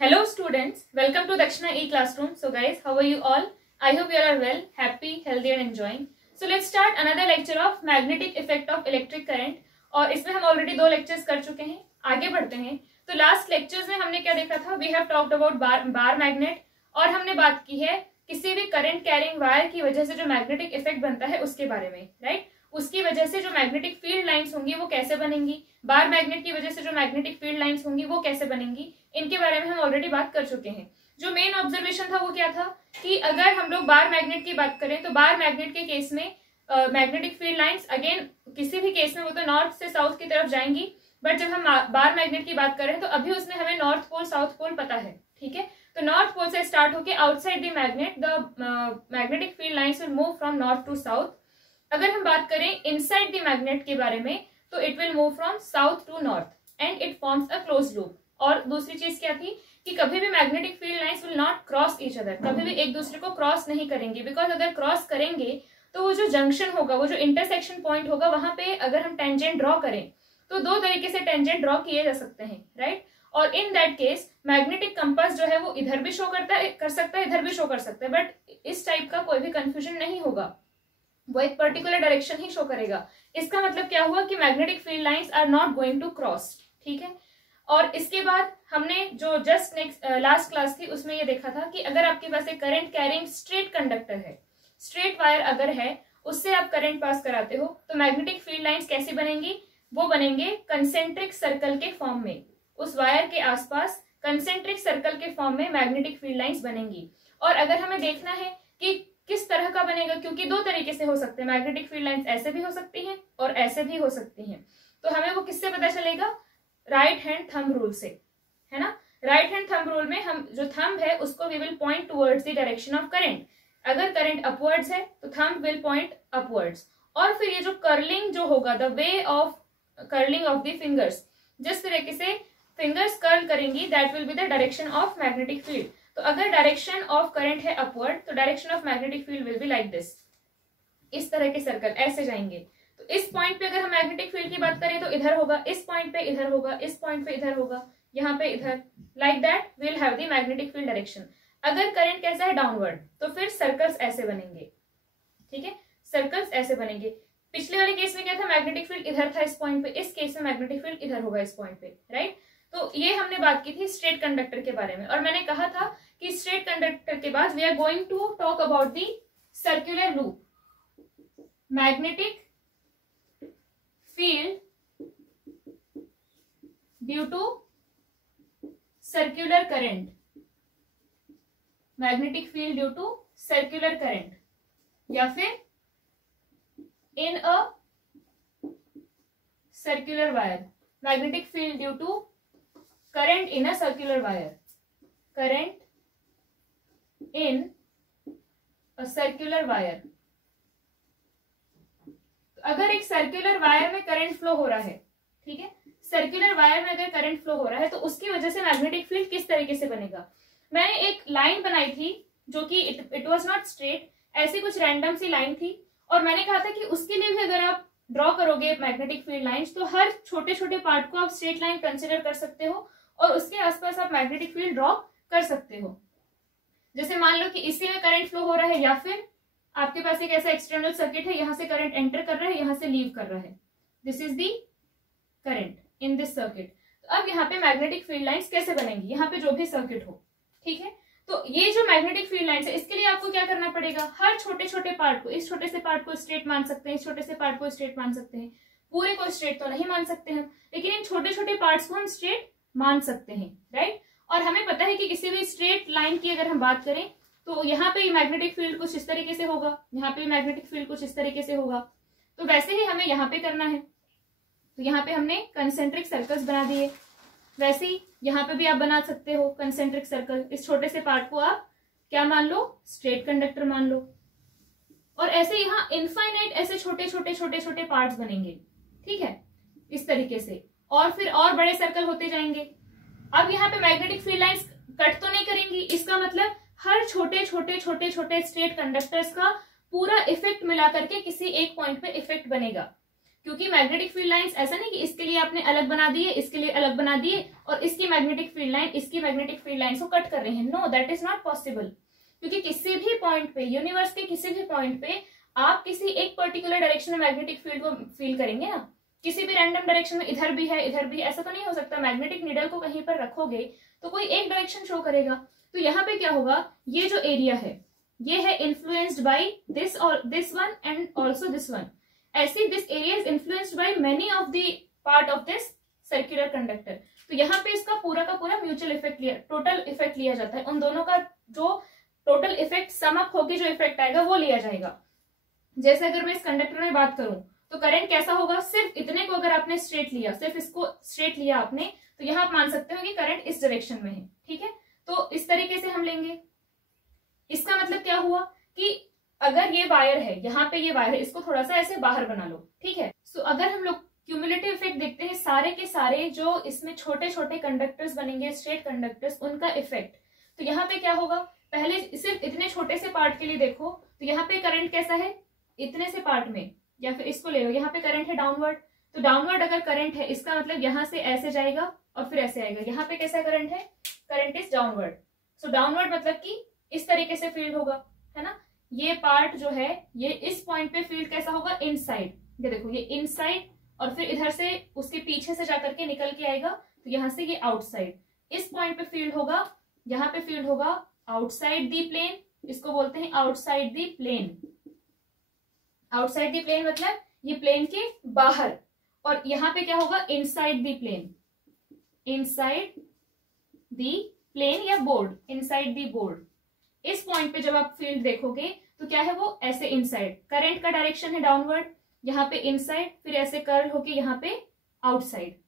Hello students, welcome to Dakshina E-Classroom. So guys, how are you all? I hope you all are well, happy, healthy and enjoying. So let's start another lecture of magnetic effect of electric current. और इसमें हम already 2 lectures कर चुके हैं. आगे बढ़ते हैं. तो लास्ट लेक्चर्स में हमने क्या देखा था? We have talked about bar magnet और हमने बात की है किसी भी करंट कैरिंग वायर की वजह से जो मैग्नेटिक इफेक्ट बनता है उसके बारे में, राइट? उसकी वजह से जो मैग्नेटिक फील्ड लाइंस होंगी वो कैसे बनेंगी, बार मैग्नेट की वजह से जो मैग्नेटिक फील्ड लाइंस होंगी वो कैसे बनेंगी, इनके बारे में हम ऑलरेडी बात कर चुके हैं. जो मेन ऑब्जर्वेशन था वो क्या था कि अगर हम लोग बार मैग्नेट की बात करें तो बार मैग्नेट के केस में मैग्नेटिक फील्ड लाइंस अगेन किसी भी केस में वो तो नॉर्थ से साउथ की तरफ जाएंगी, बट जब हम बार मैग्नेट की बात करें तो अभी उसमें हमें नॉर्थ पोल साउथ पोल पता है, ठीक है? तो नॉर्थ पोल से स्टार्ट होके outside the magnet the magnetic field lines will move from north to south. अगर हम बात करें इनसाइड द मैग्नेट के बारे में तो it will move from south to north and it forms a close loop. और दूसरी चीज क्या थी कि कभी भी magnetic field lines will not cross each other, कभी भी एक दूसरे को क्रॉस नहीं करेंगे, बिकॉज अगर क्रॉस करेंगे तो वो जो जंक्शन होगा, वो जो इंटरसेक्शन पॉइंट होगा, वहां पे अगर हम टेंजेंट ड्रॉ करें तो 2 तरीके से टेंजेंट ड्रॉ किए जा सकते हैं, राइट? और in that case magnetic compass जो है वो इधर भी शो कर सकता है, इधर भी शो कर सकता है, बट इस टाइप का कोई भी कंफ्यूजन नहीं होगा, वो एक पर्टिकुलर डायरेक्शन ही शो करेगा. इसका मतलब क्या हुआ कि magnetic field lines are not going to cross, ठीक है? और इसके बाद हमने जो जस्ट नेक्स्ट लास्ट क्लास थी उसमें ये देखा था कि अगर आपके पास एक करंट कैरिंग स्ट्रेट कंडक्टर है, स्ट्रेट वायर अगर है, उससे आप करंट पास कराते हो तो मैग्नेटिक फील्ड लाइंस कैसी बनेंगी? वो बनेंगे कंसेंट्रिक सर्कल के फॉर्म में. उस वायर के आसपास कंसेंट्रिक सर्कल के फॉर्म में मैग्नेटिक फील्ड लाइंस बनेंगी. और अगर हमें देखना है कि किस तरह का बनेगा, क्योंकि 2 तरीके से हो सकते हैं, मैग्नेटिक फील्ड लाइंस ऐसे भी हो सकती हैं और ऐसे भी हो सकती हैं, तो हमें वो किससे पता चलेगा? राइट हैंड थंब रूल से, है ना? राइट हैंड थंब रूल में हम जो थंब है उसको we will point towards the direction of current. अगर करंट अपवर्ड्स है तो थंब विल पॉइंट अपवर्ड्स. और फिर ये जो कर्लिंग जो होगा, the way of curling of the fingers, जिस तरीके से फिंगर्स कर्ल करेंगी that will be the direction of magnetic field. तो अगर डायरेक्शन ऑफ करंट है अपवर्ड तो direction of magnetic field will be like this. इस तरह के सर्कल ऐसे जाएंगे. तो इस पॉइंट पे अगर हम मैग्नेटिक फील्ड की बात करें तो इधर होगा, इस पॉइंट पे इधर होगा, इस पॉइंट पे इधर होगा, यहाँ पे इधर, like that will have the magnetic field direction. अगर करंट कैसा है? डाउनवर्ड, तो फिर सर्कल्स ऐसे बनेंगे, ठीक है? सर्कल्स ऐसे बनेंगे. पिछले वाले केस में क्या था? मैग्नेटिक फील्ड इधर था इस पॉइंट पे, इस केस में मैग्नेटिक फील्ड इधर होगा इस पॉइंट पे, राइट? तो ये हमने बात की थी स्ट्रेट कंडक्टर के बारे में. और मैंने कहा था कि स्ट्रेट कंडक्टर के बाद we are going to talk about the circular loop. Magnetic field due to circular current, magnetic field due to circular current, या फिर in a circular wire, magnetic field due to current in a circular wire, current in a circular wire. अगर एक circular wire में current flow हो रहा है, ठीक है, सर्कुलर वायर में अगर करंट फ्लो हो रहा है तो उसकी वजह से मैग्नेटिक फील्ड किस तरीके से बनेगा? मैंने एक लाइन बनाई थी जो कि इट वाज नॉट स्ट्रेट, ऐसी कुछ रैंडम सी लाइन थी, और मैंने कहा था कि उसके लिए भी अगर आप ड्रॉ करोगे मैग्नेटिक फील्ड लाइंस तो हर छोटे छोटे पार्ट को आप स्ट्रेट लाइन कंसिडर कर सकते हो और उसके आसपास आप मैग्नेटिक फील्ड ड्रॉ कर सकते हो. जैसे मान लो कि इसी में करंट फ्लो हो रहा है, या फिर आपके पास एक ऐसा एक्सटर्नल सर्किट है, यहां से करंट एंटर कर रहा है, यहां से लीव कर रहा है, this is the current in this circuit. तो अब यहाँ पे मैग्नेटिक फील्ड लाइंस कैसे बनेंगी? यहाँ पे जो भी सर्किट हो, ठीक है? तो ये जो मैग्नेटिक फील्ड लाइंस है इसके लिए आपको क्या करना पड़ेगा? हर छोटे छोटे पार्ट को, इस छोटे से पार्ट को स्ट्रेट मान सकते हैं, इस छोटे से पार्ट को स्ट्रेट मान सकते हैं, पूरे को स्ट्रेट तो नहीं मान सकते हम, लेकिन इन छोटे छोटे पार्ट्स को हम स्ट्रेट मान सकते हैं, राइट? और हमें पता है कि किसी भी स्ट्रेट लाइन की अगर हम बात करें तो यहाँ पे मैग्नेटिक फील्ड कुछ इस तरीके से होगा, यहाँ पे मैग्नेटिक फील्ड कुछ इस तरीके से होगा. तो वैसे ही हमें यहाँ पे करना है. तो यहाँ पे हमने कंसेंट्रिक सर्कल्स बना दिए, वैसे ही यहाँ पे भी आप बना सकते हो कंसेंट्रिक सर्कल. इस छोटे से पार्ट को आप क्या मान लो? स्ट्रेट कंडक्टर मान लो. और ऐसे यहाँ इनफाइनाइट ऐसे छोटे छोटे छोटे छोटे पार्ट्स बनेंगे, ठीक है, इस तरीके से, और फिर और बड़े सर्कल होते जाएंगे. अब यहाँ पे मैग्नेटिक फील्ड लाइंस कट तो नहीं करेंगी, इसका मतलब हर छोटे छोटे छोटे छोटे स्ट्रेट कंडक्टर्स का पूरा इफेक्ट मिला करके किसी एक पॉइंट पे इफेक्ट बनेगा. क्योंकि मैग्नेटिक फील्ड लाइंस ऐसा नहीं कि इसके लिए आपने अलग बना दिए, इसके लिए अलग बना दिए और इसकी मैग्नेटिक फील्ड लाइन इसकी मैग्नेटिक फील्ड लाइन को कट कर रहे हैं। No, that is not possible. क्योंकि किसी भी पॉइंट पे, यूनिवर्स के किसी भी पॉइंट पे आप किसी एक पर्टिकुलर डायरेक्शन में मैग्नेटिक फील्ड को फील करेंगे ना, किसी भी रैंडम डायरेक्शन में, इधर भी है इधर भी, ऐसा तो नहीं हो सकता। मैग्नेटिक नीडल को कहीं पर रखोगे तो कोई एक डायरेक्शन शो करेगा। तो यहाँ पे क्या होगा, ये जो एरिया है ये है इन्फ्लुएंस्ड बाय दिस और this one and also this one. ऐसे this area is influenced by many of the part of this circular conductor. तो यहाँ पे इसका पूरा का पूरा म्यूचुअल इफेक्ट लिया, टोटल इफेक्ट लिया जाता है। उन दोनों का जो टोटल इफेक्ट सम अप होके जो इफेक्ट आएगा वो लिया जाएगा। जैसे अगर मैं इस कंडक्टर में बात करूं तो करंट कैसा होगा, सिर्फ इतने को अगर आपने स्ट्रेट लिया, सिर्फ इसको स्ट्रेट लिया आपने, तो यहाँ आप मान सकते हो कि करंट इस डायरेक्शन में है। ठीक है, तो इस तरीके से हम लेंगे। इसका मतलब क्या हुआ कि अगर ये वायर है, यहाँ पे ये वायर है, इसको थोड़ा सा ऐसे बाहर बना लो। ठीक है, सो अगर हम लोग क्यूमुलेटिव इफेक्ट देखते हैं, सारे के सारे जो इसमें छोटे छोटे कंडक्टर्स बनेंगे, स्ट्रेट कंडक्टर्स, उनका इफेक्ट, तो यहाँ पे क्या होगा, पहले सिर्फ इतने छोटे से पार्ट के लिए देखो तो यहाँ पे करंट कैसा है, इतने से पार्ट में, या फिर इसको ले लो, यहाँ पे करंट है डाउनवर्ड। तो डाउनवर्ड अगर करंट है, इसका मतलब यहाँ से ऐसे जाएगा और फिर ऐसे आएगा। यहाँ पे कैसा करंट है, current is downward. So downward मतलब कि इस तरीके से फील्ड होगा, है ना। ये पार्ट जो है ये इस पॉइंट पे फील्ड कैसा होगा, इनसाइड। ये देखो, ये इनसाइड और फिर इधर से उसके पीछे से जाकर के निकल के आएगा, तो यहाँ से ये आउटसाइड। इस पॉइंट पे फील्ड होगा, यहाँ पे फील्ड होगा आउटसाइड दी प्लेन, इसको बोलते हैं outside the plane. Outside the plane मतलब ये प्लेन के बाहर, और यहाँ पे क्या होगा, inside the plane, inside the plane या बोर्ड, इनसाइड दी बोर्ड। इस पॉइंट पे जब आप फील्ड देखोगे तो क्या है, वो ऐसे इनसाइड, करंट का डायरेक्शन है डाउनवर्ड, यहाँ पे इनसाइड, फिर ऐसे कर्ल होके यहाँ पे आउटसाइड।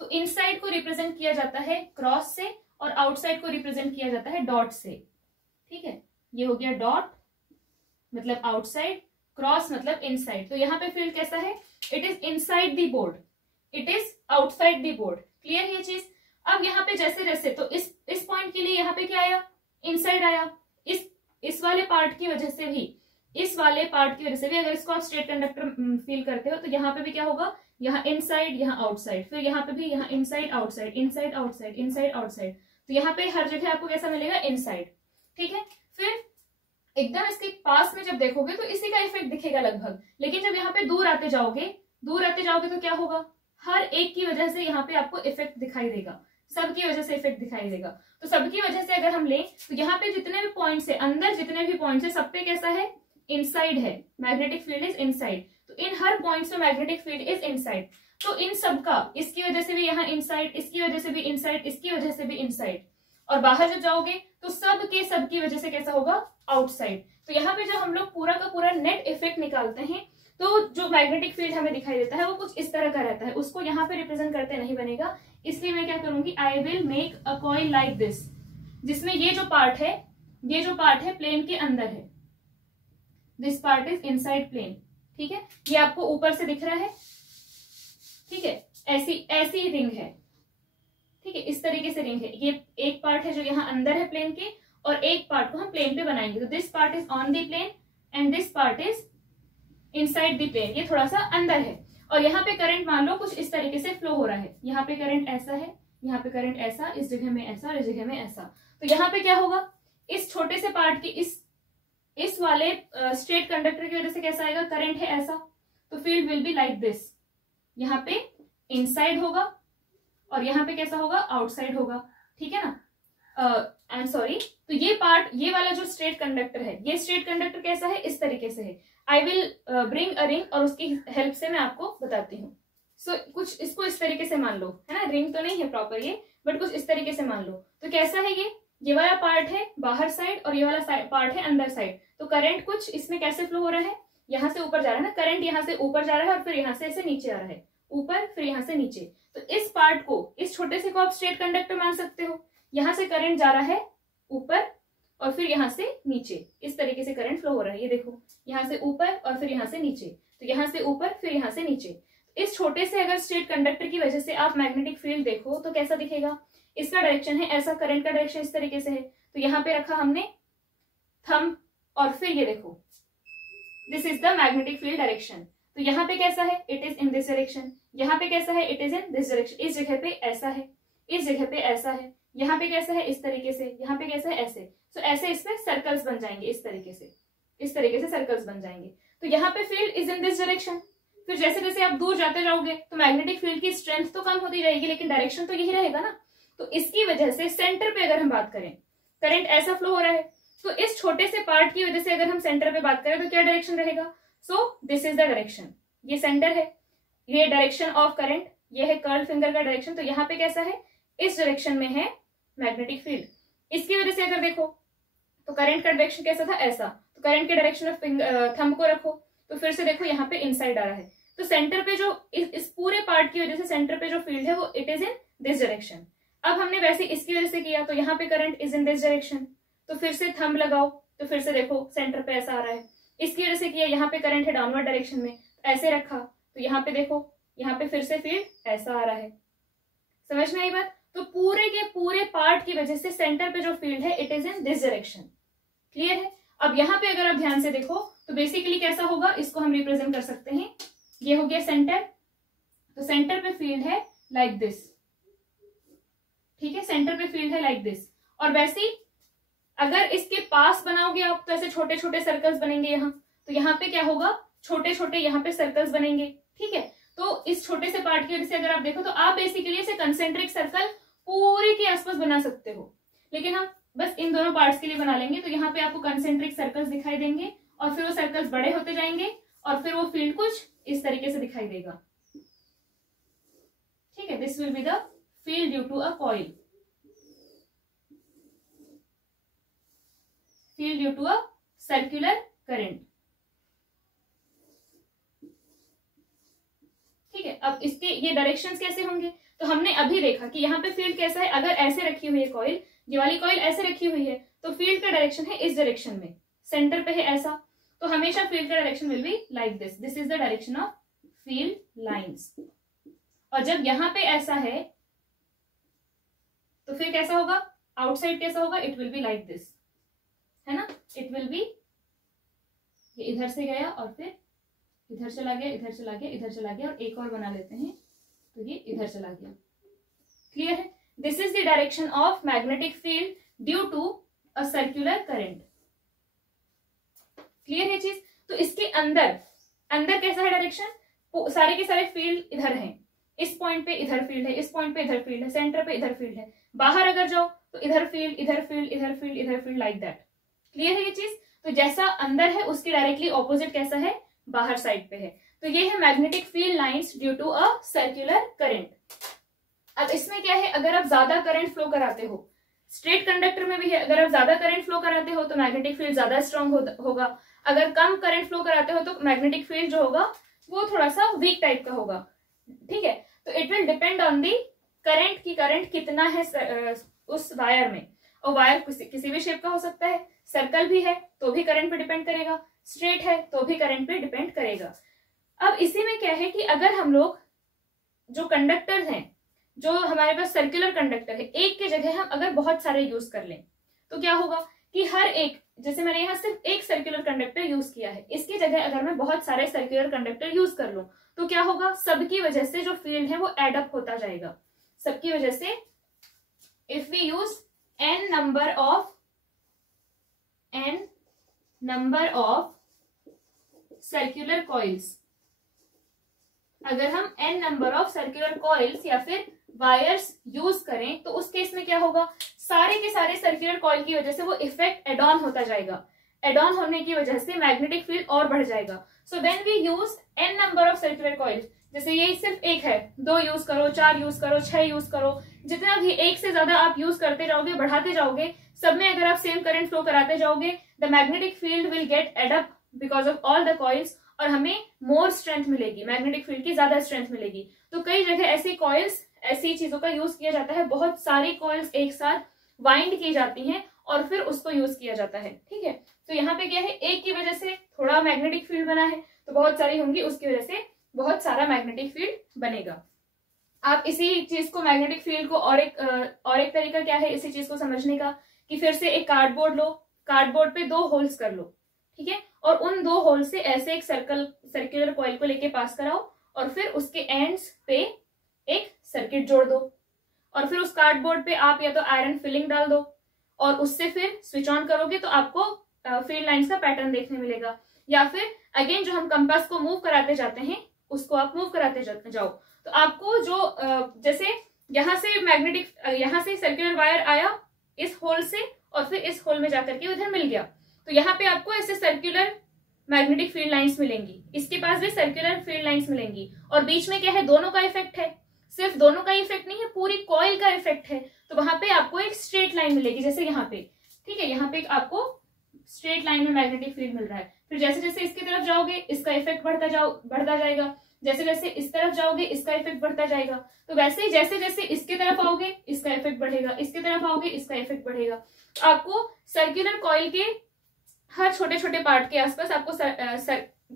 तो इनसाइड को रिप्रेजेंट किया जाता है क्रॉस से और आउटसाइड को रिप्रेजेंट किया जाता है डॉट से। ठीक है, ये हो गया डॉट मतलब आउटसाइड, क्रॉस मतलब इनसाइड। तो यहाँ पे फील्ड कैसा है, it is inside the board, it is outside the board. Clear ये चीज। अब यहाँ पे जैसे जैसे, तो इस पॉइंट के लिए यहाँ पे क्या आया, इनसाइड आया। इस वाले पार्ट की वजह से भी, इस वाले पार्ट की वजह से भी अगर इसको आप स्ट्रेट कंडक्टर फील करते हो तो यहाँ पे भी क्या होगा, यहाँ इनसाइड यहाँ आउटसाइड, फिर यहाँ पे भी यहाँ inside outside, inside outside, inside outside. तो यहाँ पे हर जगह आपको कैसा मिलेगा, इनसाइड। ठीक है, फिर एकदम इसके पास में जब देखोगे तो इसी का इफेक्ट दिखेगा लगभग, लेकिन जब यहाँ पे दूर आते जाओगे तो क्या होगा, हर एक की वजह से यहाँ पे आपको इफेक्ट दिखाई देगा, सबकी वजह से इफेक्ट दिखाई देगा। तो सबकी वजह से अगर हम लें तो यहाँ पे जितने भी पॉइंट्स है, अंदर जितने भी पॉइंट्स है, सब पे कैसा है, इनसाइड है, मैग्नेटिक फील्ड इज इनसाइड। तो इन हर पॉइंट्स में मैग्नेटिक फील्ड इज इनसाइड। तो इन सबका, इसकी वजह से भी यहाँ इनसाइड, इसकी वजह से भी इनसाइड, इसकी वजह से भी इनसाइड, और बाहर जब जाओगे तो सबकी वजह से कैसा होगा, आउटसाइड। तो यहाँ पे जब हम लोग पूरा का पूरा नेट इफेक्ट निकालते हैं तो जो मैग्नेटिक फील्ड हमें दिखाई देता है वो कुछ इस तरह का रहता है। उसको यहाँ पे रिप्रेजेंट करते नहीं बनेगा, इसलिए मैं क्या करूंगी, I will make a coil like this, जिसमें ये जो पार्ट है प्लेन के अंदर है, this part is inside plane. ठीक है, ये आपको ऊपर से दिख रहा है। ठीक है, ऐसी रिंग है। ठीक है, इस तरीके से रिंग है। ये एक पार्ट है जो यहाँ अंदर है प्लेन के, और एक पार्ट को हम प्लेन पे बनाएंगे। तो this part is on the plane and this part is inside the plane. ये थोड़ा सा अंदर है, और यहाँ पे करंट मान लो कुछ इस तरीके से फ्लो हो रहा है। यहाँ पे करंट ऐसा है, यहाँ पे करंट ऐसा, इस जगह में ऐसा और इस जगह में ऐसा। तो यहाँ पे क्या होगा, इस छोटे से पार्ट की इस वाले स्ट्रेट कंडक्टर की वजह से कैसा आएगा, करंट है ऐसा, तो field will be like this. यहाँ पे इनसाइड होगा और यहाँ पे कैसा होगा, आउटसाइड होगा। ठीक है ना, आई एम सॉरी। तो ये पार्ट, ये वाला जो स्ट्रेट कंडक्टर है, ये स्ट्रेट कंडक्टर कैसा है, इस तरीके से है। I will bring a ring, और उसकी हेल्प से मैं आपको बताती हूँ। सो कुछ इसको इस तरीके से मान लो, है ना, रिंग तो नहीं है प्रॉपर ये, बट कुछ इस तरीके से मान लो। तो कैसा है, ये वाला पार्ट है बाहर साइड और ये वाला पार्ट है अंदर साइड। तो करंट कुछ इसमें कैसे फ्लो हो रहा है, यहाँ से ऊपर जा रहा है ना, करंट यहाँ से ऊपर जा रहा है और फिर यहाँ से ऐसे नीचे आ रहा है, ऊपर फिर यहाँ से नीचे। तो इस पार्ट को, इस छोटे से को आप स्ट्रेट कंडक्टर मान सकते हो। यहाँ से करंट जा रहा है ऊपर और फिर यहाँ से नीचे, इस तरीके से करंट फ्लो हो रहा है। ये देखो, यहाँ से ऊपर और फिर यहाँ से नीचे, तो यहाँ से ऊपर फिर यहाँ से नीचे। इस छोटे से अगर स्ट्रेट कंडक्टर की वजह से आप मैग्नेटिक फील्ड देखो तो कैसा दिखेगा, इसका डायरेक्शन है ऐसा, करंट का डायरेक्शन इस तरीके से है। तो यहाँ पे रखा हमने थंब, और फिर ये देखो, this is the magnetic field direction. तो यहाँ पे कैसा है, it is in this direction, यहाँ पे कैसा है, it is in this direction, इस जगह पे ऐसा है, इस जगह पे ऐसा है, यहाँ पे कैसा है, इस तरीके से, यहाँ पे कैसा है, ऐसे। तो ऐसे इसमें सर्कल्स बन जाएंगे, इस तरीके से सर्कल्स बन जाएंगे। तो यहाँ पे field is in this direction. फिर जैसे जैसे आप दूर जाते जाओगे तो मैग्नेटिक फील्ड की स्ट्रेंथ तो कम होती रहेगी, लेकिन डायरेक्शन तो यही रहेगा ना। तो इसकी वजह से सेंटर पे अगर हम बात करें, करंट ऐसा फ्लो हो रहा है, तो इस छोटे से पार्ट की वजह से अगर हम सेंटर पे बात करें तो क्या डायरेक्शन रहेगा, सो दिस इज द डायरेक्शन। ये सेंटर है, ये डायरेक्शन ऑफ करंट, ये है कर्ल फिंगर का डायरेक्शन। तो यहाँ पे कैसा है, इस डायरेक्शन में है मैग्नेटिक फील्ड। इसकी वजह से अगर देखो तो करंट का डायरेक्शन कैसा था, ऐसा। तो करंट के डायरेक्शन ऑफ थंब को रखो तो फिर से देखो यहाँ पे इनसाइड आ रहा है। तो सेंटर पे जो इस पूरे पार्ट की वजह से सेंटर पे जो फील्ड है वो it is in this direction. अब हमने वैसे इसकी वजह से किया तो यहाँ पे current is in this direction, तो फिर से थंब लगाओ तो फिर से देखो सेंटर पे ऐसा आ रहा है। इसकी वजह से किया, यहाँ पे करंट है डाउनवर्ड डायरेक्शन में, ऐसे रखा तो यहाँ पे देखो, यहाँ पे फिर से फील्ड ऐसा आ रहा है। समझ में आई बात। तो पूरे के पूरे पार्ट की वजह से सेंटर पे जो फील्ड है it is in this direction. Clear है। अब यहाँ पे अगर आप ध्यान से देखो तो बेसिकली कैसा होगा, इसको हम रिप्रेजेंट कर सकते हैं, ये हो गया सेंटर। तो सेंटर पे फील्ड है लाइक दिस, ठीक है, सेंटर पे फील्ड है लाइक दिस। और वैसे ही अगर इसके पास बनाओगे आप तो ऐसे छोटे छोटे सर्कल्स बनेंगे यहाँ। तो यहाँ पे क्या होगा, छोटे छोटे यहाँ पे सर्कल्स बनेंगे, ठीक है। तो इस छोटे से पार्ट की वजह से अगर आप देखो तो आप बेसिकली इसे कंसेंट्रिक सर्कल पूरे के आसपास बना सकते हो, लेकिन हम बस इन दोनों पार्ट्स के लिए बना लेंगे। तो यहाँ पे आपको कंसेंट्रिक सर्कल्स दिखाई देंगे और फिर वो सर्कल्स बड़े होते जाएंगे और फिर वो फील्ड कुछ इस तरीके से दिखाई देगा, ठीक है। This will be the field due to a coil, field due to a circular current, ठीक है। अब इसके ये डायरेक्शंस कैसे होंगे, तो हमने अभी देखा कि यहाँ पे फील्ड कैसा है, अगर ऐसे रखी हुई है कॉइल, ये वाली कॉइल ऐसे रखी हुई है तो फील्ड का डायरेक्शन है इस डायरेक्शन में, सेंटर पे है ऐसा, तो हमेशा फील्ड का direction will be like this, this is the direction of field lines. और जब यहाँ पे ऐसा है तो फिर कैसा होगा, आउटसाइड कैसा होगा, it will be like this, है ना। इट विल बी, ये इधर से गया और फिर इधर चला गया, इधर चला गया, इधर चला गया, और एक और बना लेते हैं तो ये इधर चला गया। क्लियर है। This is the direction of magnetic field due to a circular current. Clear है चीज। तो इसके अंदर अंदर कैसा है डायरेक्शन, सारे के सारे फील्ड इधर हैं, इस पॉइंट पे इधर फील्ड है, इस पॉइंट पे इधर फील्ड है, सेंटर पे इधर फील्ड है, बाहर अगर जाओ तो इधर फील्ड, इधर फील्ड, इधर फील्ड, इधर फील्ड, लाइक दैट। क्लियर है ये चीज। तो जैसा अंदर है उसके डायरेक्टली ऑपोजिट कैसा है, बाहर साइड पे है। तो ये है magnetic field lines due to a circular current. अब इसमें क्या है, अगर आप ज्यादा करंट फ्लो कराते हो, स्ट्रेट कंडक्टर में भी है, अगर आप ज्यादा करंट फ्लो कराते हो तो मैग्नेटिक फील्ड ज्यादा स्ट्रांग होगा, अगर कम करंट फ्लो कराते हो तो मैग्नेटिक फील्ड जो होगा वो थोड़ा सा वीक टाइप का होगा, ठीक है। तो it will depend on the current की करंट कितना है उस वायर में, और वायर किसी भी शेप का हो सकता है, सर्कल भी है तो भी करंट पे डिपेंड करेगा, स्ट्रेट है तो भी करंट पे डिपेंड करेगा। अब इसी में क्या है कि अगर हम लोग जो कंडक्टर्स हैं, जो हमारे पास सर्कुलर कंडक्टर है, एक की जगह हम अगर बहुत सारे यूज कर लें तो क्या होगा कि हर एक, जैसे मैंने यहाँ सिर्फ एक सर्कुलर कंडक्टर यूज किया है, इसकी जगह अगर मैं बहुत सारे सर्कुलर कंडक्टर यूज कर लूं तो क्या होगा, सबकी वजह से जो फील्ड है वो एड अप होता जाएगा, सबकी वजह से। If we use n number of circular coils, अगर हम n number of circular coils या फिर वायर्स यूज करें तो उस केस में क्या होगा, सारे के सारे सर्कुलर कॉइल की वजह से वो इफेक्ट एड ऑन होता जाएगा, एड ऑन होने की वजह से मैग्नेटिक फील्ड और बढ़ जाएगा। So when we use n number of circular coils, जैसे ये सिर्फ एक है, 2 यूज करो, 4 यूज करो, 6 यूज करो, जितना भी एक से ज्यादा आप यूज करते जाओगे, बढ़ाते जाओगे, सब में अगर आप सेम करंट फ्लो कराते जाओगे, the magnetic field will get add up because of all the coils, और हमें मोर स्ट्रेंथ मिलेगी, मैग्नेटिक फील्ड की ज्यादा स्ट्रेंथ मिलेगी। तो कई जगह ऐसी कॉइल्स, ऐसी चीजों का यूज किया जाता है, बहुत सारी कॉइल्स एक साथ वाइंड की जाती हैं और फिर उसको यूज किया जाता है, ठीक है। तो यहाँ पे क्या है, एक की वजह से थोड़ा मैग्नेटिक फील्ड बना है तो बहुत सारी होंगी, उसकी वजह से बहुत सारा मैग्नेटिक फील्ड बनेगा। आप इसी चीज को, मैग्नेटिक फील्ड को और एक तरीका क्या है इसी चीज को समझने का, कि फिर से एक कार्डबोर्ड लो, कार्डबोर्ड पे 2 होल्स कर लो, ठीक है। और उन दो होल से ऐसे एक सर्कुलर कॉइल को लेके पास कराओ और फिर उसके एंड्स पे एक सर्किट जोड़ दो और फिर उस कार्डबोर्ड पे आप या तो आयरन फिलिंग डाल दो और उससे फिर स्विच ऑन करोगे तो आपको फील्ड लाइंस का पैटर्न देखने मिलेगा। या फिर अगेन जो हम कंपास को मूव कराते जाते हैं उसको आप मूव कराते जाओ तो आपको जो जैसे यहाँ से मैग्नेटिक यहाँ से सर्कुलर वायर आया इस होल से और फिर इस होल में जाकर के उधर मिल गया, तो यहाँ पे आपको ऐसे सर्कुलर मैग्नेटिक फील्ड लाइंस मिलेंगी, इसके पास भी सर्कुलर फील्ड लाइंस मिलेंगी। और बीच में क्या है, दोनों का इफेक्ट है, सिर्फ दोनों का इफेक्ट नहीं है, पूरी कॉइल का इफेक्ट है। तो वहां पे आपको एक स्ट्रेट लाइन मिलेगी जैसे यहाँ पे, ठीक है, यहाँ पे आपको स्ट्रेट लाइन में मैग्नेटिक फील्ड मिल रहा है। फिर जैसे जैसे इसकी तरफ जाओगे इसका इफेक्ट बढ़ता जाएगा, जैसे जैसे इस तरफ जाओगे इसका इफेक्ट बढ़ता जाएगा। तो वैसे ही जैसे जैसे इसके तरफ आओगे इसका इफेक्ट बढ़ेगा, इसके तरफ आओगे इसका इफेक्ट बढ़ेगा। तो आपको सर्कुलर कॉइल के हर छोटे छोटे पार्ट के आसपास आपको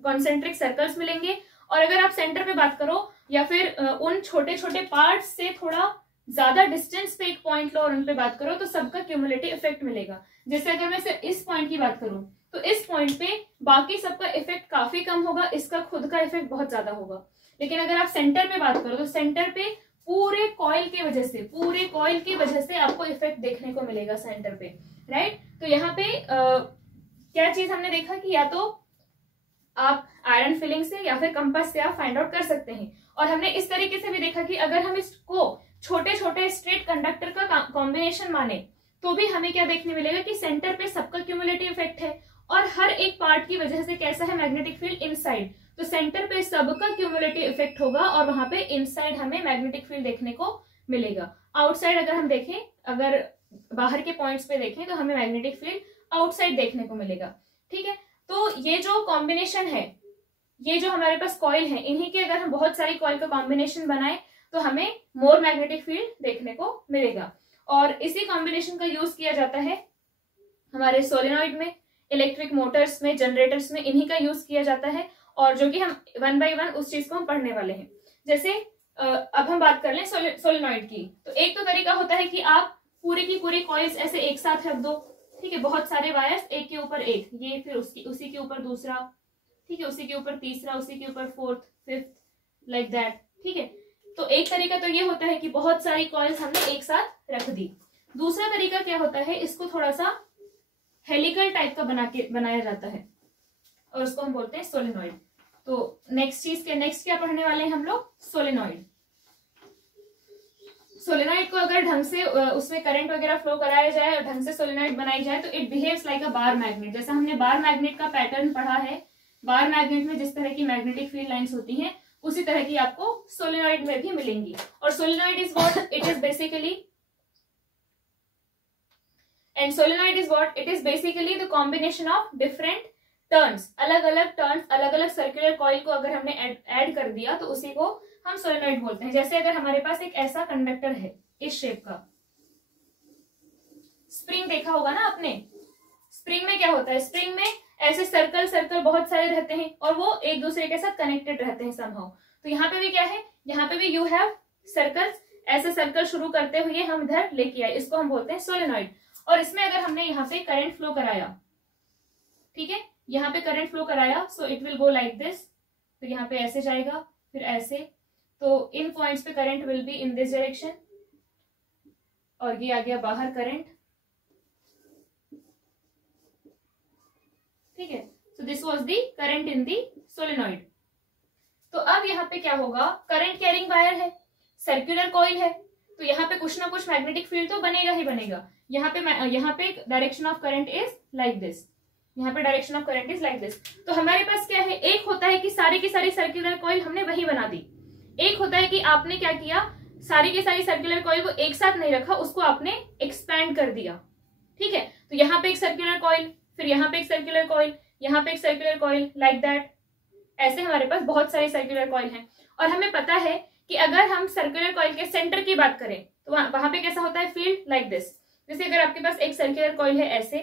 कॉन्सेंट्रिक सर्कल्स मिलेंगे। और अगर आप सेंटर पे बात करो या फिर उन छोटे छोटे पार्ट से थोड़ा ज्यादा डिस्टेंस पे एक पॉइंट लो और उन पे बात करो तो सबका क्यूमुलेटिव इफेक्ट मिलेगा। जैसे अगर मैं सिर्फ इस पॉइंट की बात करूं तो इस पॉइंट पे बाकी सबका इफेक्ट काफी कम होगा, इसका खुद का इफेक्ट बहुत ज्यादा होगा। लेकिन अगर आप सेंटर पे बात करो तो सेंटर पे पूरे कॉइल की वजह से आपको इफेक्ट देखने को मिलेगा सेंटर पे, राइट। तो यहाँ पे क्या चीज हमने देखा कि या तो आप आयरन फिलिंग से या फिर कंपास से आप फाइंड आउट कर सकते हैं। और हमने इस तरीके से भी देखा कि अगर हम इसको छोटे छोटे स्ट्रेट कंडक्टर का कॉम्बिनेशन माने तो भी हमें क्या देखने मिलेगा कि सेंटर पे सबका क्यूमुलेटिव इफेक्ट है और हर एक पार्ट की वजह से कैसा है मैग्नेटिक फील्ड इनसाइड। तो सेंटर पे सबका क्यूमुलेटिव इफेक्ट होगा और वहां पे इनसाइड हमें मैग्नेटिक फील्ड देखने को मिलेगा। आउटसाइड अगर हम देखें, अगर बाहर के पॉइंट्स पे देखें तो हमें मैग्नेटिक फील्ड आउटसाइड देखने को मिलेगा, ठीक है। तो ये जो कॉम्बिनेशन है, ये जो हमारे पास कॉइल है, इन्हीं के अगर हम बहुत सारी कॉइल का कॉम्बिनेशन बनाए तो हमें मोर मैग्नेटिक फील्ड देखने को मिलेगा। और इसी कॉम्बिनेशन का यूज किया जाता है हमारे सोलेनॉइड में, इलेक्ट्रिक मोटर्स में, जनरेटर्स में, इन्हीं का यूज किया जाता है। और जो कि हम वन बाय वन उस चीज को हम पढ़ने वाले हैं। जैसे अब हम बात कर लें सोलेनॉइड की, तो एक तो तरीका होता है कि आप पूरी की पूरी कॉइल्स ऐसे एक साथ रख दो, ठीक है, बहुत सारे वायर्स एक के ऊपर एक, ये फिर उसी के ऊपर दूसरा, ठीक है, उसी के ऊपर तीसरा, उसी के ऊपर फोर्थ, फिफ्थ, लाइक दैट, ठीक है। तो एक तरीका तो ये होता है कि बहुत सारी कॉइल्स हमने एक साथ रख दी। दूसरा तरीका क्या होता है, इसको थोड़ा सा हेलिकल टाइप का बनाया जाता है और उसको हम बोलते हैं सोलेनॉइड। तो नेक्स्ट क्या पढ़ने वाले हैं हम लोग, सोलेनॉइड। सोलेनॉइड को अगर ढंग से उसमें करंट वगैरह फ्लो कराया जाए और ढंग से सोलेनॉइड बनाई जाए तो it behaves like a bar magnet. जैसा हमने बार मैग्नेट का पैटर्न पढ़ा है, बार मैग्नेट में जिस तरह की मैग्नेटिक फील्ड लाइंस होती हैं उसी तरह की आपको सोलेनॉइड में भी मिलेंगी। और solenoid is what it is basically, and solenoid is what it is basically the combination of different turns, अलग अलग सर्कुलर कॉइल को अगर हमने ऐड कर दिया तो उसी को हम सोलेनॉइड बोलते हैं। जैसे अगर हमारे पास एक ऐसा कंडक्टर है इस शेप का, स्प्रिंग देखा होगा ना आपने, स्प्रिंग में क्या होता है, स्प्रिंग में ऐसे सर्कल बहुत सारे रहते हैं और वो एक दूसरे के साथ कनेक्टेड रहते हैं समहाउ। तो यहाँ पे भी क्या है, यहाँ पे भी यू हैव सर्कल्स, ऐसे सर्कल शुरू करते हुए हम इधर लेके आए, इसको हम बोलते हैं सोलेनॉइड। और इसमें अगर हमने यहाँ पे करंट फ्लो कराया, ठीक है, यहाँ पे करंट फ्लो कराया, so it will go like this, तो यहाँ पे ऐसे जाएगा फिर ऐसे, तो इन पॉइंट्स पे current will be in this direction और ये आ गया बाहर करंट, ठीक है। So this was the current in the solenoid. तो अब यहाँ पे क्या होगा, करंट कैरिंग वायर है, सर्कुलर कॉइल है, तो यहाँ पे कुछ ना कुछ मैग्नेटिक फील्ड तो बनेगा ही बनेगा। यहाँ पे direction of current is like this, यहाँ पे direction of current is like this. तो हमारे पास क्या है, एक होता है कि सारी की सारी सर्कुलर कॉइल हमने वही बना दी, एक होता है कि आपने क्या किया, सारी की सारी सर्कुलर कॉइल को एक साथ नहीं रखा, उसको आपने एक्सपैंड कर दिया, ठीक है। तो यहाँ पे एक सर्कुलर कॉइल, फिर यहाँ पे एक सर्कुलर कॉइल, यहाँ पे एक सर्कुलर कॉइल, लाइक दैट। ऐसे हमारे पास बहुत सारे सर्कुलर कॉइल हैं। और हमें पता है कि अगर हम सर्कुलर कॉइल के सेंटर की बात करें तो वहां पे कैसा होता है, फील्ड लाइक दिस। जैसे अगर आपके पास एक सर्कुलर कॉइल है ऐसे,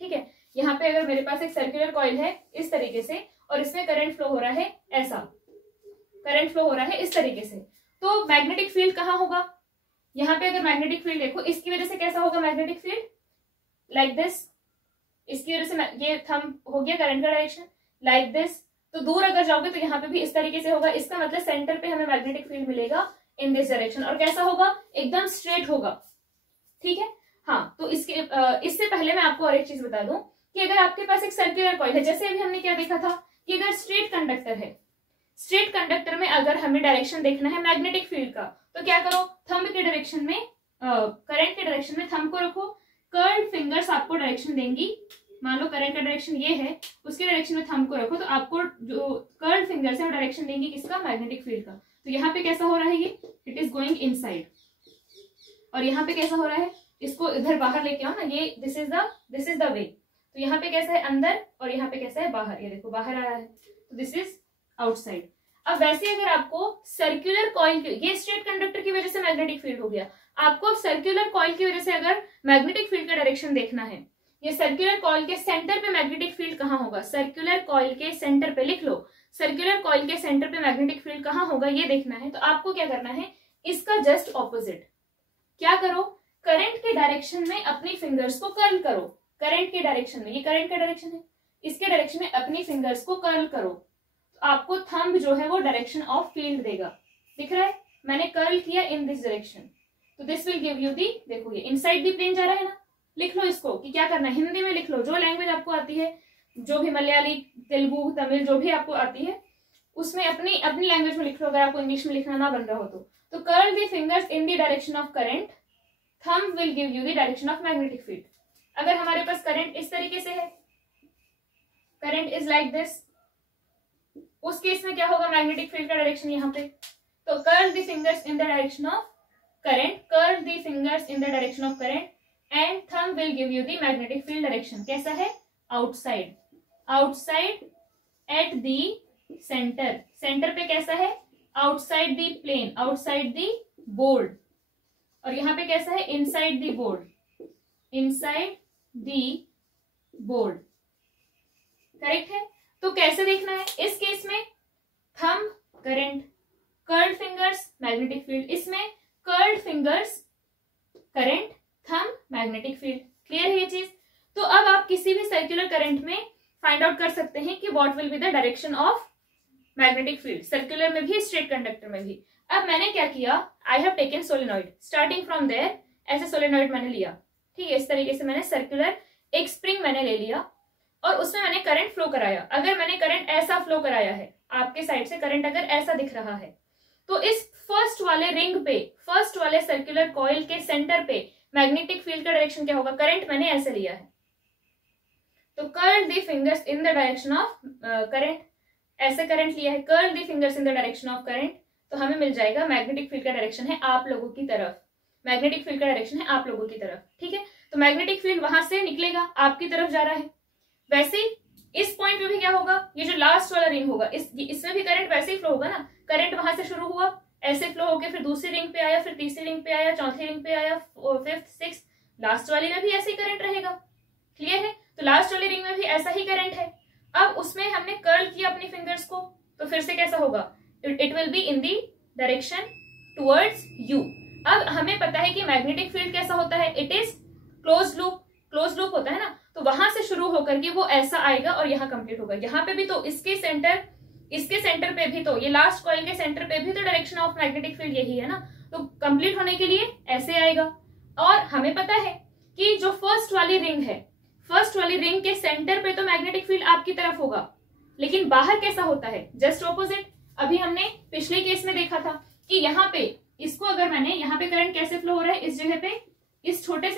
ठीक है, यहाँ पे अगर मेरे पास एक सर्कुलर कॉइल है इस तरीके से और इसमें करंट फ्लो हो रहा है ऐसा, करंट फ्लो हो रहा है इस तरीके से, तो मैग्नेटिक फील्ड कहाँ होगा, यहाँ पे अगर मैग्नेटिक फील्ड देखो इसकी वजह से कैसा होगा मैग्नेटिक फील्ड, लाइक दिस, इसकी वजह से ये थंब हो गया करंट का डायरेक्शन लाइक दिस। तो दूर अगर जाओगे तो यहाँ पे भी इस तरीके से होगा, इसका मतलब सेंटर पे हमें मैग्नेटिक फील्ड मिलेगा इन दिस डायरेक्शन। और कैसा होगा, एकदम स्ट्रेट होगा, ठीक है। हाँ, तो इससे पहले मैं आपको और एक चीज बता दूं कि अगर आपके पास एक सर्कुलर कॉइल है, जैसे अभी हमने क्या देखा था कि अगर स्ट्रेट कंडक्टर है, स्ट्रेट कंडक्टर में अगर हमें डायरेक्शन देखना है मैग्नेटिक फील्ड का, तो क्या करो, थंब के डायरेक्शन में, करंट के डायरेक्शन में थंब को रखो, कर्ल्ड फिंगर्स आपको डायरेक्शन देंगी। मान लो करंट का डायरेक्शन ये है, उसके डायरेक्शन में थंब को रखो, तो आपको जो कर्ल्ड फिंगर्स है वो डायरेक्शन देंगी किसका, मैग्नेटिक फील्ड का। तो यहाँ पे कैसा हो रहा है, ये इट इज गोइंग इनसाइड, और यहाँ पे कैसा हो रहा है, इसको इधर बाहर लेके आओ ना, ये दिस इज द वे। तो यहाँ पे कैसा है, अंदर, और यहाँ पे कैसा है, बाहर, ये देखो बाहर आ रहा है, तो दिस इज आउटसाइड। अब वैसे अगर आपको सर्कुलर कॉइल, ये स्ट्रेट कंडक्टर की वजह से मैग्नेटिक फील्ड हो गया, आपको सर्कुलर कॉइल की वजह से अगर मैग्नेटिक फील्ड का डायरेक्शन देखना है, ये सर्कुलर कॉइल के सेंटर पे मैग्नेटिक फील्ड कहाँ होगा, सर्कुलर कॉइल के सेंटर पे लिख लो, सर्कुलर कॉइल के सेंटर पे मैग्नेटिक फील्ड कहाँ होगा ये देखना है। तो आपको क्या करना है, इसका जस्ट ऑपोजिट क्या करो, करंट के डायरेक्शन में अपनी फिंगर्स को कर्ल करो, करंट के डायरेक्शन में, ये करंट का डायरेक्शन है, इसके डायरेक्शन में अपनी फिंगर्स को कर्ल करो, तो आपको थंब जो है वो डायरेक्शन ऑफ फील्ड देगा। दिख रहा है, मैंने कर्ल किया इन दिस डायरेक्शन, तो दिस विल गिव यू दी, देखो ये इनसाइड दी प्लेन जा रहा है ना। लिख लो इसको कि क्या करना है, हिंदी में लिख लो, जो लैंग्वेज आपको आती है, जो भी मलयाली, तेलुगु, तमिल, जो भी आपको आती है उसमें अपनी लैंग्वेज में लिख लो, अगर आपको इंग्लिश में लिखना ना बन रहा हो तो curl the fingers in the direction of current, thumb will give you the direction of magnetic field. अगर हमारे पास करंट इस तरीके से है, करंट इज लाइक दिस, उस केस में क्या होगा, मैग्नेटिक फील्ड का डायरेक्शन यहाँ पे, तो curl the fingers in the direction of current, curl the fingers in the direction of current and thumb will give you the magnetic field direction. कैसा है, outside, outside at the centre, centre पे कैसा है, outside the plane, outside the board, और यहाँ पे कैसा है, inside the board, inside the board, correct है। तो कैसे देखना है, इस केस में thumb current, curled fingers magnetic field, इसमें curled fingers current, thumb magnetic field. Clear है ये चीज। तो अब आप किसी भी सर्कुलर करंट में फाइंड आउट कर सकते हैं कि what will be the direction of magnetic field, circular में भी, स्ट्रेट कंडक्टर में भी। अब मैंने क्या किया, I have taken solenoid, starting from there, ऐसे सोलेनॉइड मैंने लिया, ठीक है, इस तरीके से मैंने सर्कुलर एक स्प्रिंग मैंने ले लिया और उसमें मैंने करंट फ्लो कराया। अगर मैंने करंट ऐसा फ्लो कराया है, आपके साइड से करंट अगर ऐसा दिख रहा है, तो इस फर्स्ट वाले रिंग पे, फर्स्ट वाले सर्कुलर कॉइल के सेंटर पे मैग्नेटिक फील्ड का डायरेक्शन क्या होगा, करंट मैंने ऐसे लिया है, तो curl the fingers in the direction of current, ऐसे करंट लिया है, curl the fingers in the direction of current, तो हमें मिल जाएगा मैग्नेटिक फील्ड का डायरेक्शन है आप लोगों की तरफ, मैग्नेटिक फील्ड का डायरेक्शन है आप लोगों की तरफ, ठीक है। तो मैग्नेटिक फील्ड वहां से निकलेगा, आपकी तरफ जा रहा है। वैसे इस पॉइंट में भी क्या होगा, ये जो लास्ट वाला रिंग होगा, इसमें भी करंट वैसे ही फ्लो होगा ना, करंट वहां से शुरू हुआ, ऐसे फ्लो होके फिर दूसरी रिंग पे आया, फिर तीसरी रिंग पे आया, चौथी रिंग पे आया, फिफ्थ, सिक्स, लास्ट वाली में भी ऐसे ही करंट रहेगा। क्लियर है। तो लास्ट वाली रिंग में भी ऐसा ही करंट है। अब उसमें हमने कर्ल किया अपनी फिंगर्स को, तो फिर से कैसा होगा, it will be in the direction towards you. अब हमें पता है कि मैग्नेटिक फील्ड कैसा होता है, it is close loop, close loop होता है ना, तो वहां से शुरू होकर के वो ऐसा आएगा और यहाँ कंप्लीट होगा। यहाँ पे भी तो इसके सेंटर पे भी, तो ये लास्ट कॉइल के सेंटर पे भी तो डायरेक्शन ऑफ मैग्नेटिक फील्ड यही है ना, तो कंप्लीट होने के लिए ऐसे आएगा। और हमें पता है कि जो फर्स्ट वाली रिंग है, फर्स्ट वाली रिंग के सेंटर पे तो मैग्नेटिक फील्ड आपकी तरफ होगा, लेकिन बाहर कैसा होता है, जस्ट ऑपोजिट। अभी हमने पिछले केस में देखा था कि यहाँ पे इसको अगर मैंने, यहाँ पे करंट कैसे फ्लो हो रहा है, इस जगह पे इस छोटे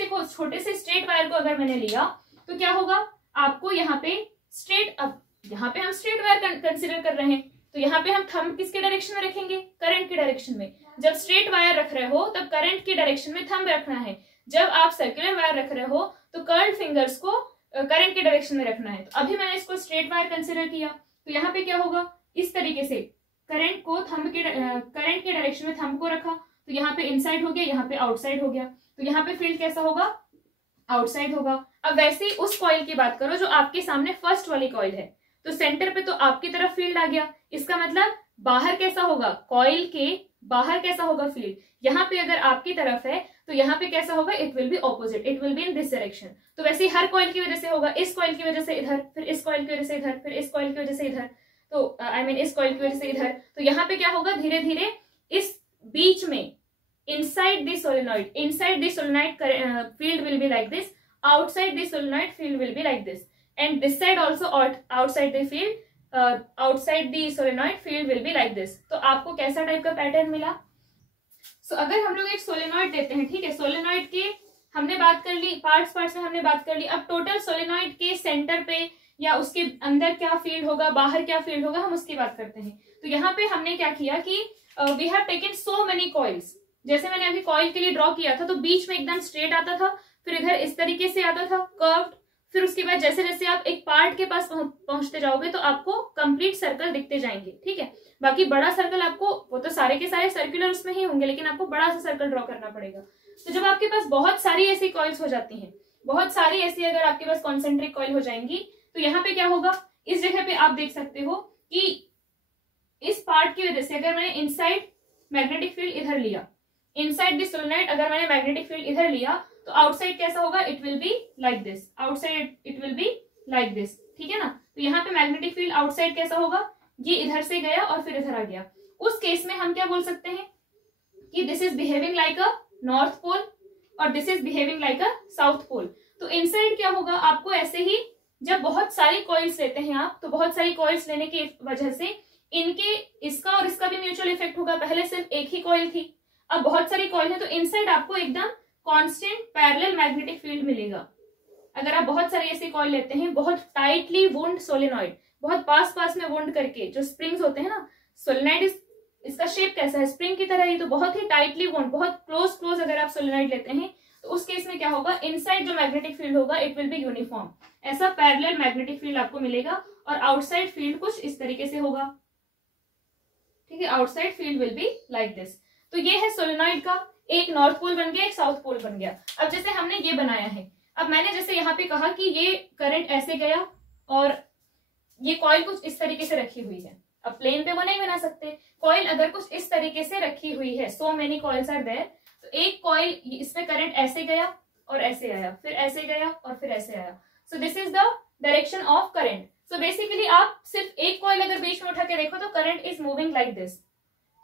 से स्ट्रेट वायर को अगर मैंने लिया तो क्या होगा, आपको यहाँ पे स्ट्रेट, अब यहाँ पे हम स्ट्रेट वायर कंसिडर कर रहे हैं, तो यहाँ पे हम थंब किसके डायरेक्शन में रखेंगे, करंट के डायरेक्शन में। जब स्ट्रेट वायर रख रहे हो तब करंट के डायरेक्शन में थंब रखना है, जब आप सर्कुलर वायर रख रहे हो तो कर्ल्ड फिंगर्स को करंट के डायरेक्शन में रखना है। तो अभी मैंने इसको स्ट्रेट वायर कंसिडर किया, तो यहाँ पे क्या होगा, इस तरीके से करंट के डायरेक्शन में थंब को रखा, तो यहाँ पे इनसाइड हो गया, यहाँ पे आउटसाइड हो गया, तो यहाँ पे फील्ड कैसा होगा, आउटसाइड होगा। अब वैसे ही उस कॉइल की बात करो जो आपके सामने फर्स्ट वाली कॉइल है, तो सेंटर पे तो आपकी तरफ फील्ड आ गया, इसका मतलब बाहर कैसा होगा, कॉइल के बाहर कैसा होगा फील्ड, यहाँ पे अगर आपकी तरफ है तो यहाँ पे कैसा होगा, it will be opposite, it will be in this direction. तो वैसे ही हर कॉइल की वजह से होगा, इस कॉइल की वजह से इधर, फिर इस कॉइल की वजह से इधर, फिर इस कॉइल की वजह से इधर, तो आई मीन इस कॉइल की वजह से इधर। तो यहाँ पे क्या होगा, धीरे धीरे इस बीच में inside the solenoid field will be like this, outside the solenoid field will be like this, and this side also outside the field, outside the solenoid field will be like this। तो आपको कैसा type का pattern मिला। सो अगर हम लोग एक solenoid देते हैं, ठीक है, सोलेनॉइड के हमने बात कर ली, पार्ट्स में हमने बात कर ली। अब टोटल सोलेनॉइड के सेंटर पे या उसके अंदर क्या फील्ड होगा, बाहर क्या फील्ड होगा, हम उसकी बात करते हैं। तो यहाँ पे हमने क्या किया कि we have taken so many coils. जैसे मैंने अभी कॉइल के लिए ड्रॉ किया था तो बीच में एकदम स्ट्रेट आता था, फिर इधर इस तरीके से आता था कर्व्ड, फिर उसके बाद जैसे जैसे आप एक पार्ट के पास पहुंचते जाओगे तो आपको कंप्लीट सर्कल दिखते जाएंगे, ठीक है। बाकी बड़ा सर्कल आपको, वो तो सारे के सारे सर्कुलर उसमें ही होंगे, लेकिन आपको बड़ा सा सर्कल ड्रॉ करना पड़ेगा। तो जब आपके पास बहुत सारी ऐसी कॉइल्स हो जाती हैं, बहुत सारी ऐसी अगर आपके पास कॉन्सेंट्रिक कॉइल हो जाएंगी, तो यहाँ पे क्या होगा, इस जगह पे आप देख सकते हो कि इस पार्ट की वजह से अगर मैंने इनसाइड मैग्नेटिक फील्ड इधर लिया, इनसाइड दिस सोलेनॉइड अगर मैंने मैग्नेटिक फील्ड इधर लिया, तो आउटसाइड कैसा होगा, it will be like this, outside it will be like this, ठीक है ना। तो यहाँ पे मैग्नेटिक फील्ड आउटसाइड कैसा होगा, ये इधर से गया और फिर इधर आ गया। उस केस में हम क्या बोल सकते हैं कि this is behaving like a north pole और this is behaving like a south pole. तो इनसाइड क्या होगा, आपको ऐसे ही जब बहुत सारी कॉइल्स लेते हैं आप, तो बहुत सारी कॉइल्स लेने की वजह से इनके इसका और इसका भी म्यूचुअल इफेक्ट होगा। पहले सिर्फ एक ही कॉइल थी, अब बहुत सारी कॉइल है, तो इनसाइड आपको एकदम कांस्टेंट पैरेलल मैग्नेटिक फील्ड मिलेगा। अगर आप बहुत सारी ऐसी कॉइल लेते हैं, बहुत टाइटली वुंड सोलेनॉइड, बहुत पास में वुंड करके, जो स्प्रिंग्स होते हैं ना, सोलेनॉइड इसका शेप कैसा है, स्प्रिंग की तरह ही, तो बहुत ही टाइटली वुंड, बहुत क्लोज अगर आप सोलेनॉइड लेते हैं, तो उस केस में क्या होगा, इनसाइड जो मैग्नेटिक फील्ड होगा इट विल बी यूनिफॉर्म, ऐसा पैरेलल मैग्नेटिक फील्ड आपको मिलेगा। और आउटसाइड फील्ड कुछ इस तरीके से होगा, ठीक है, outside field will be like this. तो ये है सोलेनॉइड का, एक नॉर्थ पोल बन गया, एक साउथ पोल बन गया। अब जैसे हमने ये बनाया है, अब मैंने जैसे यहाँ पे कहा कि ये करंट ऐसे गया और ये कॉइल कुछ इस तरीके से रखी हुई है। अब प्लेन पे वो नहीं बना सकते, कॉइल अगर कुछ इस तरीके से रखी हुई है, so many coils are there, तो एक कॉइल इसमें करंट ऐसे गया और ऐसे आया, फिर ऐसे गया और फिर ऐसे आया। सो this is the direction of current. So basically आप सिर्फ एक कॉइल अगर बीच में उठा के देखो तो current is moving like this.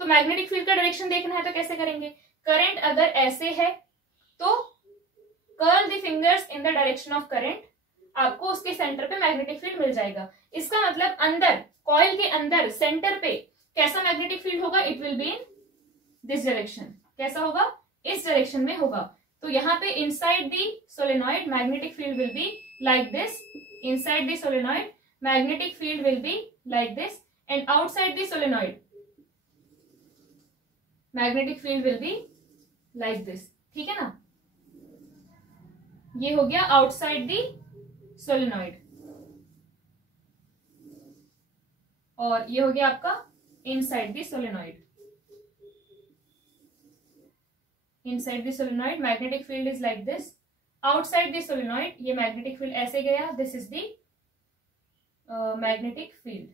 तो मैग्नेटिक फील्ड का डायरेक्शन देखना है तो कैसे करेंगे, करंट अगर ऐसे है तो curl the fingers in the direction of current, आपको उसके सेंटर पे मैग्नेटिक फील्ड मिल जाएगा। इसका मतलब अंदर, कॉइल के अंदर सेंटर पे कैसा मैग्नेटिक फील्ड होगा, it will be in this direction. कैसा होगा, इस डायरेक्शन में होगा। तो यहाँ पे inside the solenoid magnetic field will be like this, inside the solenoid magnetic field will be like this, and outside the solenoid magnetic field will be like this, ठीक है ना। ये हो गया आउटसाइड दी सोलेनॉइड और ये हो गया आपका inside the solenoid. Inside the solenoid magnetic field is like this, outside the solenoid ये मैग्नेटिक फील्ड ऐसे गया, this is the magnetic field,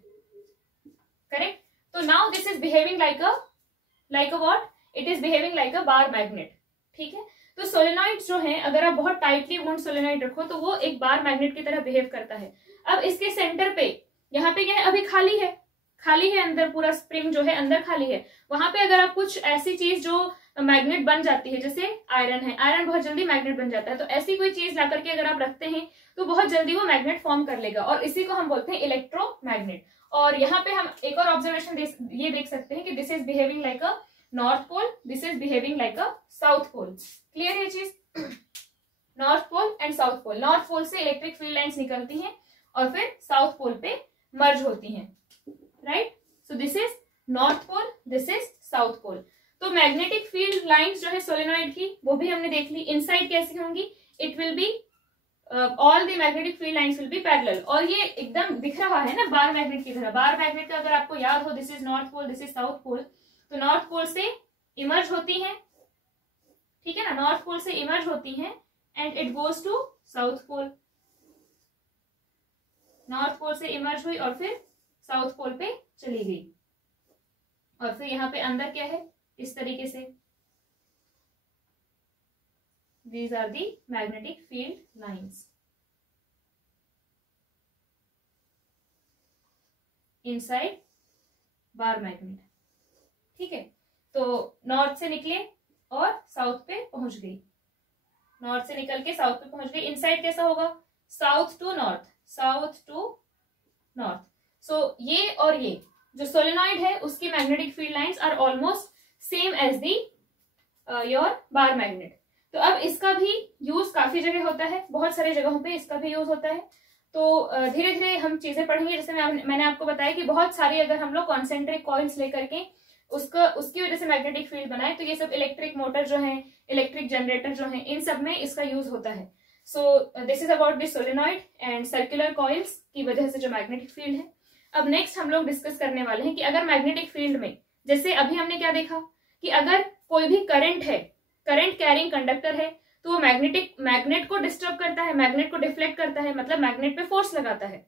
correct. तो now this is behaving like a what, it is behaving like a bar magnet, ठीक है। तो solenoid जो है, अगर आप बहुत टाइटली वुंड सोलेनॉइड रखो तो वो एक बार मैग्नेट की तरह बिहेव करता है। अब इसके सेंटर पे यहाँ पे क्या है, अभी खाली है अंदर, पूरा स्प्रिंग जो है अंदर खाली है। वहां पे अगर आप कुछ ऐसी चीज जो मैग्नेट बन जाती है, जैसे आयरन है, आयरन बहुत जल्दी मैग्नेट बन जाता है, तो ऐसी कोई चीज ला करके अगर आप रखते हैं तो बहुत जल्दी वो मैग्नेट फॉर्म कर लेगा और इसी को हम बोलते हैं इलेक्ट्रोमैग्नेट। और यहाँ पे हम एक और ऑब्जर्वेशन ये देख सकते हैं कि this is behaving like a north pole, this is behaving like a south pole. Clear है चीज, north pole and south pole. North pole से इलेक्ट्रिक फील्ड लाइंस निकलती हैं और फिर साउथ पोल पे मर्ज होती हैं, right. So this is north pole, this is south pole. तो मैग्नेटिक फील्ड लाइंस जो है सोलेनॉइड की वो भी हमने देख ली। इनसाइड कैसी होंगी, it will be all the magnetic field lines will be parallel, और ये एकदम दिख रहा है ना बार मैग्नेट की तरह। बार मैग्नेट का अगर आपको याद हो, this is north pole, this is south pole, तो नॉर्थ पोल से इमर्ज होती हैं, ठीक है ना, नॉर्थ पोल से इमर्ज होती हैं and it goes to south pole. North pole से इमर्ज हुई और फिर साउथ पोल पे चली गई और फिर यहाँ पे अंदर क्या है, इस तरीके से। These are the magnetic field lines inside bar magnet. ठीक है, तो नॉर्थ से निकले और साउथ पे पहुंच गई, नॉर्थ से निकल के साउथ पे पहुंच गई। इनसाइड कैसा होगा, south to north, south to north. So ये और ये जो सोलेनॉइड है उसकी magnetic field lines are almost same as the your bar magnet. तो अब इसका भी यूज काफी जगह होता है, बहुत सारे जगहों पे इसका भी यूज होता है। तो धीरे धीरे हम चीजें पढ़ेंगे। जैसे मैंने आपको बताया कि बहुत सारी अगर हम लोग कॉन्सेंट्रिक कॉइल्स लेकर के उसकी वजह से मैग्नेटिक फील्ड बनाए, तो ये सब इलेक्ट्रिक मोटर जो है, इलेक्ट्रिक जनरेटर जो है, इन सब में इसका यूज होता है। सो this is about the solenoid and circular coils की वजह से जो मैग्नेटिक फील्ड है। अब नेक्स्ट हम लोग डिस्कस करने वाले हैं कि अगर मैग्नेटिक फील्ड में, जैसे अभी हमने क्या देखा कि अगर कोई भी करंट है, करंट कैरिंग कंडक्टर है, तो वो मैग्नेट को डिस्टर्ब करता है, मैग्नेट को डिफ्लेक्ट करता है, मतलब मैग्नेट पे फोर्स लगाता है।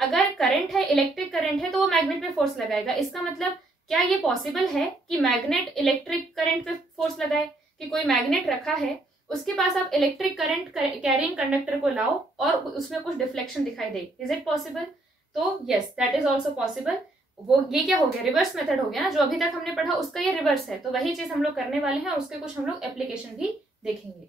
अगर करंट है, इलेक्ट्रिक करंट है, तो वो मैग्नेट पे फोर्स लगाएगा। इसका मतलब क्या ये पॉसिबल है कि मैग्नेट इलेक्ट्रिक करंट पे फोर्स लगाए? कि कोई मैग्नेट रखा है, उसके पास आप इलेक्ट्रिक करंट कैरिंग कंडक्टर को लाओ और उसमें कुछ डिफ्लेक्शन दिखाई दे, इज इट पॉसिबल? तो yes, that is also possible. वो ये क्या हो गया, रिवर्स मेथड हो गया ना, जो अभी तक हमने पढ़ा उसका ये रिवर्स है। तो वही चीज हम लोग करने वाले हैं और उसके कुछ हम लोग एप्लीकेशन भी देखेंगे।